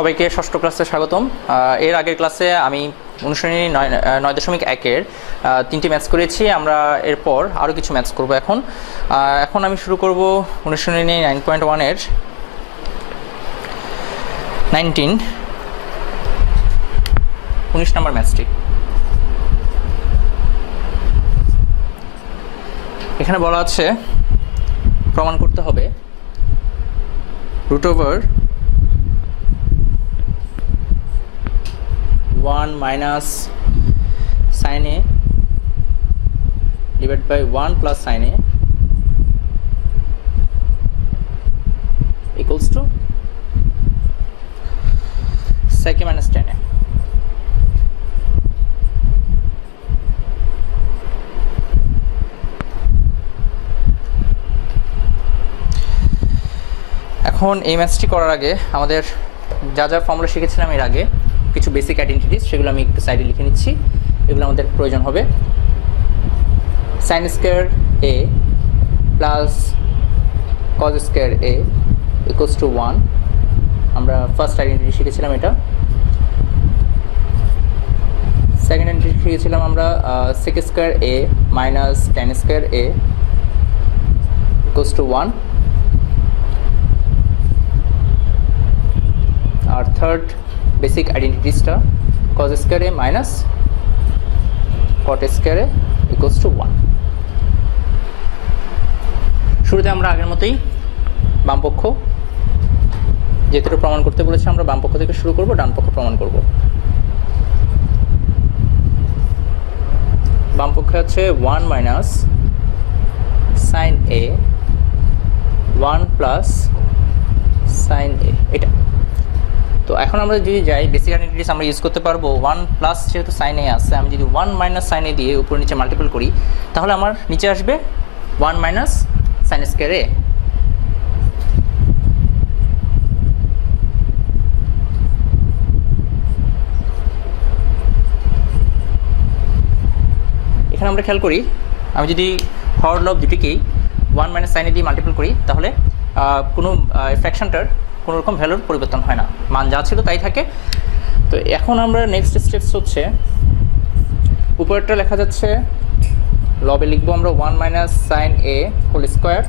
সবাইকে ষষ্ঠ ক্লাসে স্বাগতম। এর আগের ক্লাসে আমি অনুশীলনী নয় নয় দশমিক একের তিনটি ম্যাথস করেছি। আমরা এরপর আরও কিছু ম্যাথস করব এখন। এখন আমি শুরু করব অনুশীলনী নাইন পয়েন্ট ওয়ানের নাইনটিন, উনিশ নম্বর ম্যাথসটি এখানে বলা আছে, প্রমাণ করতে হবে root over 1 minus sin a divided by 1 plus sin a equals to sec a minus tan a এখন এই ম্যাথসটি করার আগে আমাদের যা যা ফর্মুলা শিখেছিলাম এর আগে কিছু বেসিক আইডেন্টিটিস সেগুলো আমি একটু সাইডে লিখে নিচ্ছি। এগুলো আমাদের প্রয়োজন হবে। Sine square A plus cos square A equals to one আমরা ফার্স্ট আইডেন্টিটি শিখেছিলাম এটা। সেকেন্ড আইডেন্টিটি শিখেছিলাম আমরা sec square A minus tan square A equals to one R third basic আইডেন্টিটিসটা cos square A minus cot square A equals to one শুরুতে আমরা আগের মতোই বামপক্ষ যেহেতু প্রমাণ করতে বলেছে, আমরা বামপক্ষ থেকে শুরু করব ডান পক্ষ প্রমাণ করব। বামপক্ষে হচ্ছে one minus sine A one plus sine A এটা। তো এখন আমরা যদি যাই বেসিক আইডেন্টিটিস আমরা ইউজ করতে পারব। ওয়ান প্লাস যেহেতু সাইন আছে, আমি যদি ওয়ান মাইনাস সাইন দিয়ে উপর নিচে মাল্টিপল করি, তাহলে আমার নিচে আসবে one minus sine square A এখানে আমরা খেয়াল করি, আমি যদি হর লব দুটিকেই ওয়ান মাইনাস সাইনে দিয়ে মাল্টিপল করি, তাহলে কোনো ফ্র্যাকশনটার কোনো রকম ভ্যালুর পরিবর্তন হয় না। মান যা ছিল তাই থাকে। তো এখন আমরা নেক্সট স্টেপস হচ্ছে, উপরেরটা লেখা যাচ্ছে লবে লিখব আমরা one minus sine A whole square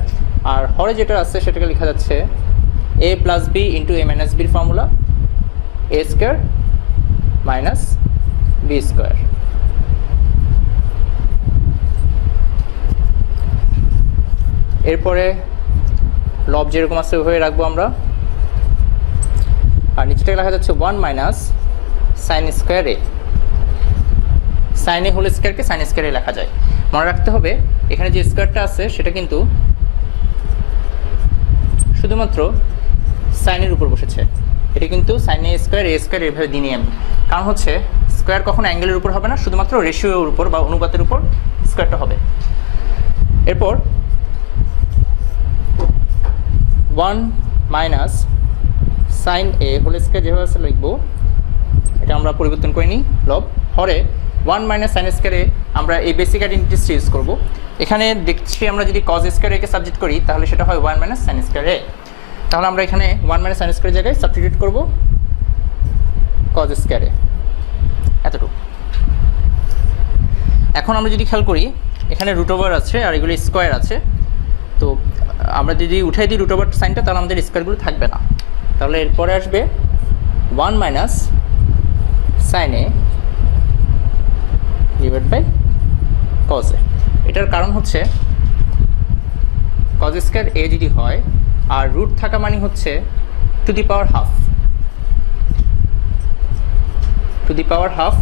আর হরে যেটা আছে সেটাকে লেখা যাচ্ছে A plus B into A minus বির formula A square minus B square এরপরে লব যেরকম আছে ওইভাবে রাখব আমরা। আর নিচেটাকে লেখা যাচ্ছে one minus sine square A sine whole স্কোয়ারকে সাইন স্কোয়ারে লেখা যায়। মনে রাখতে হবে, এখানে যে স্কোয়ারটা আছে, সেটা কিন্তু শুধুমাত্র সাইনের উপর বসেছে। এটা কিন্তু sine A square A square এভাবে দিনই আমি। কারণ হচ্ছে স্কোয়ার কখনো অ্যাঙ্গেলের উপর হবে না, শুধুমাত্র রেশিওর উপর বা অনুপাতের উপর স্কোয়ারটা হবে। এরপর one minus sine A whole square যেভাবে আছে লিখব, এটা আমরা পরিবর্তন করে নিই, লব। হরে ওয়ান মাইনাস সাইন স্কোয়ারে আমরা এই বেসিক আইডেন্টিটিস ইউজ করব। এখানে দেখছি আমরা যদি কজ স্কোয়ার একে সাবজেক্ট করি, তাহলে সেটা হয় ওয়ান মাইনাস সাইন স্কোয়ার তাহলে আমরা এখানে ওয়ান মাইনাস সাইন স্কোয়ার জায়গায় সাবস্টিটিউট করব কজ স্কোয়ারে এতটুকু। এখন আমরা যদি খেয়াল করি, এখানে রুট ওভার আছে আর এগুলো স্কোয়ার আছে। তো আমরা যদি উঠাই দিই রুট ওভার সাইনটা তাহলে আমাদের স্কোয়ারগুলো থাকবে না। তাহলে এরপরে আসবে one minus sine A divide by cos A এটার কারণ হচ্ছে কজ স্কোয়ার এ যদি হয়, আর রুট থাকা মানে হচ্ছে to the power half to the power half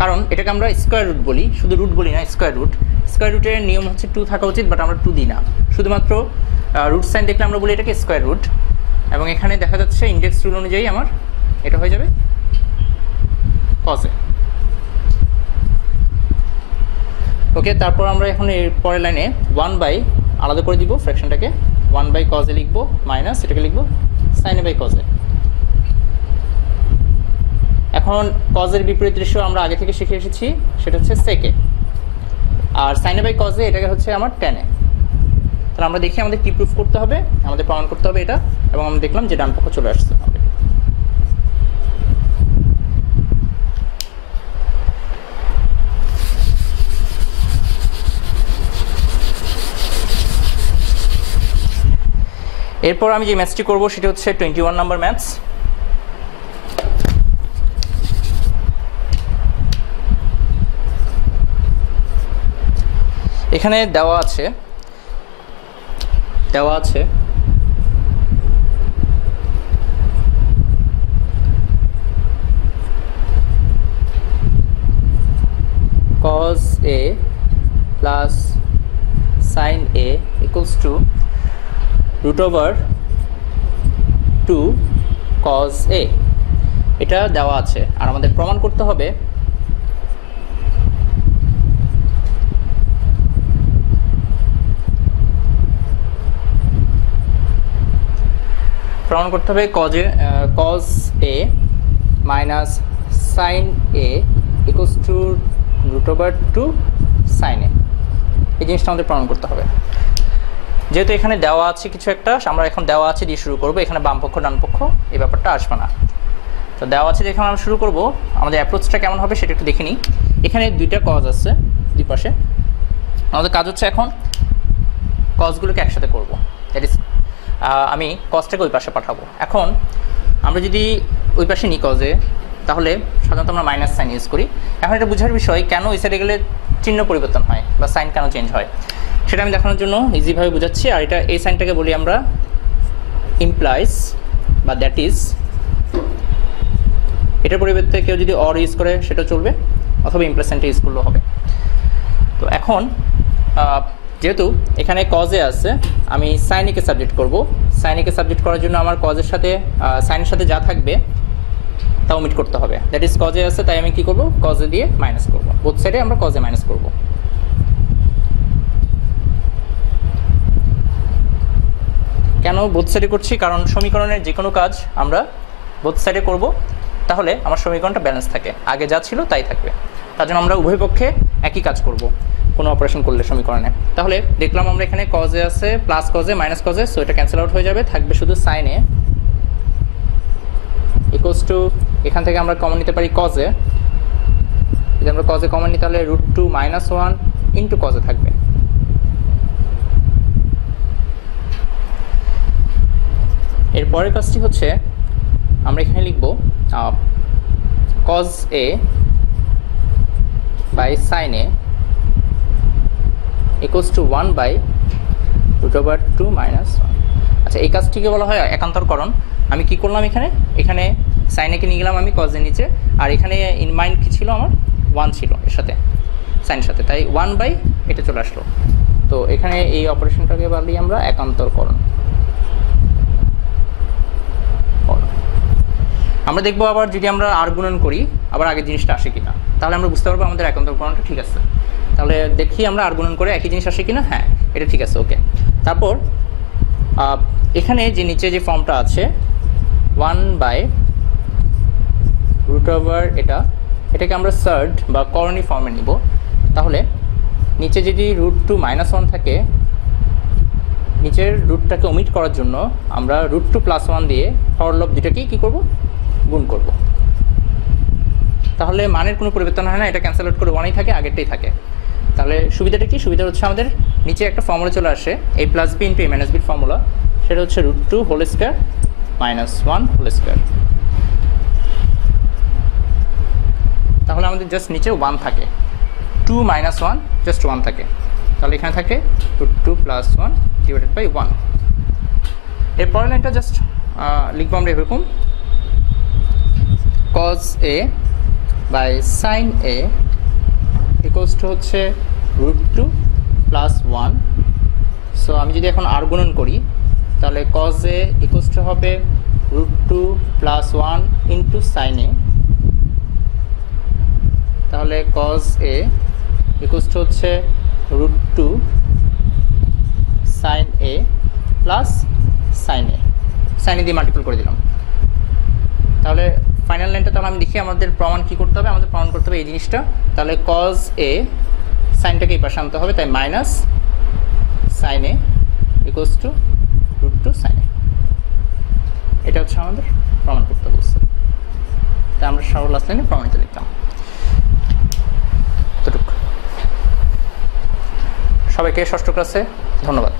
কারণ এটাকে আমরা স্কোয়ার রুট বলি, শুধু রুট বলি না স্কোয়ার রুট স্কোয়ার রুটের নিয়ম হচ্ছে টু থাকা উচিত বাট আমরা টু দিই না। শুধুমাত্র রুট সাইন দেখলে আমরা বলি এটাকে স্কোয়ার রুট এবং এখানে দেখা যাচ্ছে ইন্ডেক্স রুল অনুযায়ী আমার এটা হয়ে যাবে। কজে ওকে তারপর আমরা এখন এর পরের লাইনে ওয়ান বাই আলাদা করে দিব ফ্র্যাকশনটাকে ওয়ান বাই কজে লিখব মাইনাস এটাকে লিখব সাইনে বাই কজে এখন কজের বিপরীত দৃশ্য আমরা আগে থেকে শিখে এসেছি, সেটা হচ্ছে সেকে আর সাইনে বাই কজে এটাকে হচ্ছে আমার টেনে তাহলে আমরা দেখি আমাদের কি প্রুফ করতে হবে, আমাদের প্রমাণ করতে হবে এটা। এবং আমি দেখলাম যে ডান পক্ষ চলে আসছে। এরপর আমি যে ম্যাচটি করব সেটি হচ্ছে টোয়েন্টি ওয়ান নাম্বার ম্যাচ। এখানে দেওয়া আছে দেওয়া আছে cos a plus sin a equals to root over 2 cos a. এটা দেওয়া আছে। আর আমাদের প্রমাণ করতে হবে প্রমাণ করতে হবে cosec cos A minus sine A equals to root over two sine এই জিনিসটা আমাদের প্রমাণ করতে হবে। যেহেতু এখানে দেওয়া আছে কিছু একটা, আমরা এখন দেওয়া আছে দিয়ে শুরু করব, এখানে বাম পক্ষ, ডান পক্ষ, এই ব্যাপারটা আসবে না। তো দেওয়া আছে যেখানে আমরা শুরু করব, আমাদের অ্যাপ্রোচটা কেমন হবে সেটা একটু দেখে নিই। এখানে দুইটা কজ আছে, দুই পাশে। আমাদের কাজ হচ্ছে এখন কজগুলোকে একসাথে করব। দ্যাট ইজ আমি কজটাকে ওই পাশে পাঠাবো। এখন আমরা যদি ওই পাশে নিই কজে তাহলে সাধারণত আমরা মাইনাস সাইন ইউজ করি। এখন এটা বোঝার বিষয়, কেন ওই সাইডে গেলে চিহ্ন পরিবর্তন হয় বা সাইন কেন চেঞ্জ হয়? সেটা আমি দেখানোর জন্য ইজিভাবে বোঝাচ্ছি। আর এটা এই সাইনটাকে বলি আমরা ইমপ্লাইজ বা দ্যাট ইজ এটার পরিবর্তে কেউ যদি অর ইউজ করে সেটা চলবে, অথবা ইমপ্লাস সাইনটা ইউজ করলেও হবে। তো এখন যেহেতু এখানে কজে আছে, আমি সাইনিকে সাবজেক্ট করব। সাইনিকে সাবজেক্ট করার জন্য আমার কজের সাথে সাইনের সাথে যা থাকবে তা ওমিট করতে হবে। দ্যাট ইজ কজে আছে, তাই আমি কি করব? কজে দিয়ে মাইনাস করব। বোথ সাইডে আমরা কজে মাইনাস করব। কেন বোথ সাইডে করছি? কারণ সমীকরণের যে কোনো কাজ আমরা বোথ সাইডে করব, তাহলে আমার সমীকরণটা ব্যালেন্স থাকে। আগে যা ছিল তাই থাকবে। তার জন্য আমরা উভয় পক্ষে একই কাজ করব, কোনো অপারেশন করলে সমীকরণে। তাহলে দেখলাম আমরা এখানে কজে আছে plus cosec minus cosec so এটা ক্যান্সেল আউট হয়ে যাবে, থাকবে শুধু সাইনে ইকুয়ালস টু এখান থেকে আমরা কমন নিতে পারি কজে যদি আমরা কজে কমন নিই, তাহলে root two minus one into cosec থাকবে। এর পরের কাজটি হচ্ছে, আমরা এখানে লিখব cos A by sine A equals to one by root over two minus one আচ্ছা এই কাজটিকে বলা হয় একান্তরকরণ। আমি কি করলাম এখানে? এখানে সাইনেকে নিয়ে গেলাম আমি কজের নিচে। আর এখানে ইন মাইন্ড কী ছিল আমার? ওয়ান ছিল এর সাথে সাইনের সাথে। তাই ওয়ান বাই এটা চলে আসলো। তো এখানে এই অপারেশনটাকে বলি আমরা একান্তরকরণ। আমরা দেখব আবার যদি আমরা আর গুণন করি, আবার আগের জিনিসটা আসে কিনা। তাহলে আমরা বুঝতে পারব আমাদের একান্তরকরণটা ঠিক আছে। তাহলে দেখি আমরা আর গুণন করে একই জিনিস আসে কিনা? হ্যাঁ এটা ঠিক আছে ওকে তারপর এখানে যে নিচে যে ফর্মটা আছে ওয়ান বাই রুট ওভার এটা, এটাকে আমরা সার্ড বা করণী ফর্মে নিব। তাহলে নিচে যদি রুট টু মাইনাস ওয়ান থাকে, নিচের রুটটাকে ওমিট করার জন্য আমরা রুট টু প্লাস ওয়ান দিয়ে হরলব দুটাকেই কী করব? গুণ করব। তাহলে মানের কোনো পরিবর্তন হয় না, এটা ক্যান্সেল আউট করে ওয়ানই থাকে, আগেরটাই থাকে। তাহলে সুবিধাটা কি? সুবিধা হচ্ছে আমাদের নিচে একটা ফর্মুলা চলে আসে এই plus B into A minus বির ফর্মুলা সেটা হচ্ছে root two whole square minus one whole square তাহলে আমাদের জাস্ট নিচে ওয়ান থাকে। Two minus one just one থাকে। তাহলে এখানে থাকে two plus one divided by ওয়ানের পরের লাইনটা জাস্ট লিখব আমরা এরকম। Cos A by sine A equals to হচ্ছে root two plus one so আমি যদি এখন আর গুণন করি তাহলে কজ এ ইকুয়ালস টু হবে root two plus one into sine A তাহলে কজ এ ইকুয়ালস টু হচ্ছে root two sine A plus sine A sine A দিয়ে মাল্টিপল করে দিলাম। তাহলে ফাইনাল লাইনটা তাহলে আমি লিখি, আমাদের প্রমাণ কী করতে হবে? আমাদের প্রমাণ করতে হবে এই জিনিসটা। তাহলে কজ এ সাইনটাকে এই পাশে আনতে হবে, তাই minus sine A equals to two sine A. এটা হচ্ছে আমাদের প্রমাণ করতে বলছে তাই আমরা সরল লাস্ট লাইনে প্রমাণিত লিখতাম সবাইকে ষষ্ঠ ক্লাসে ধন্যবাদ।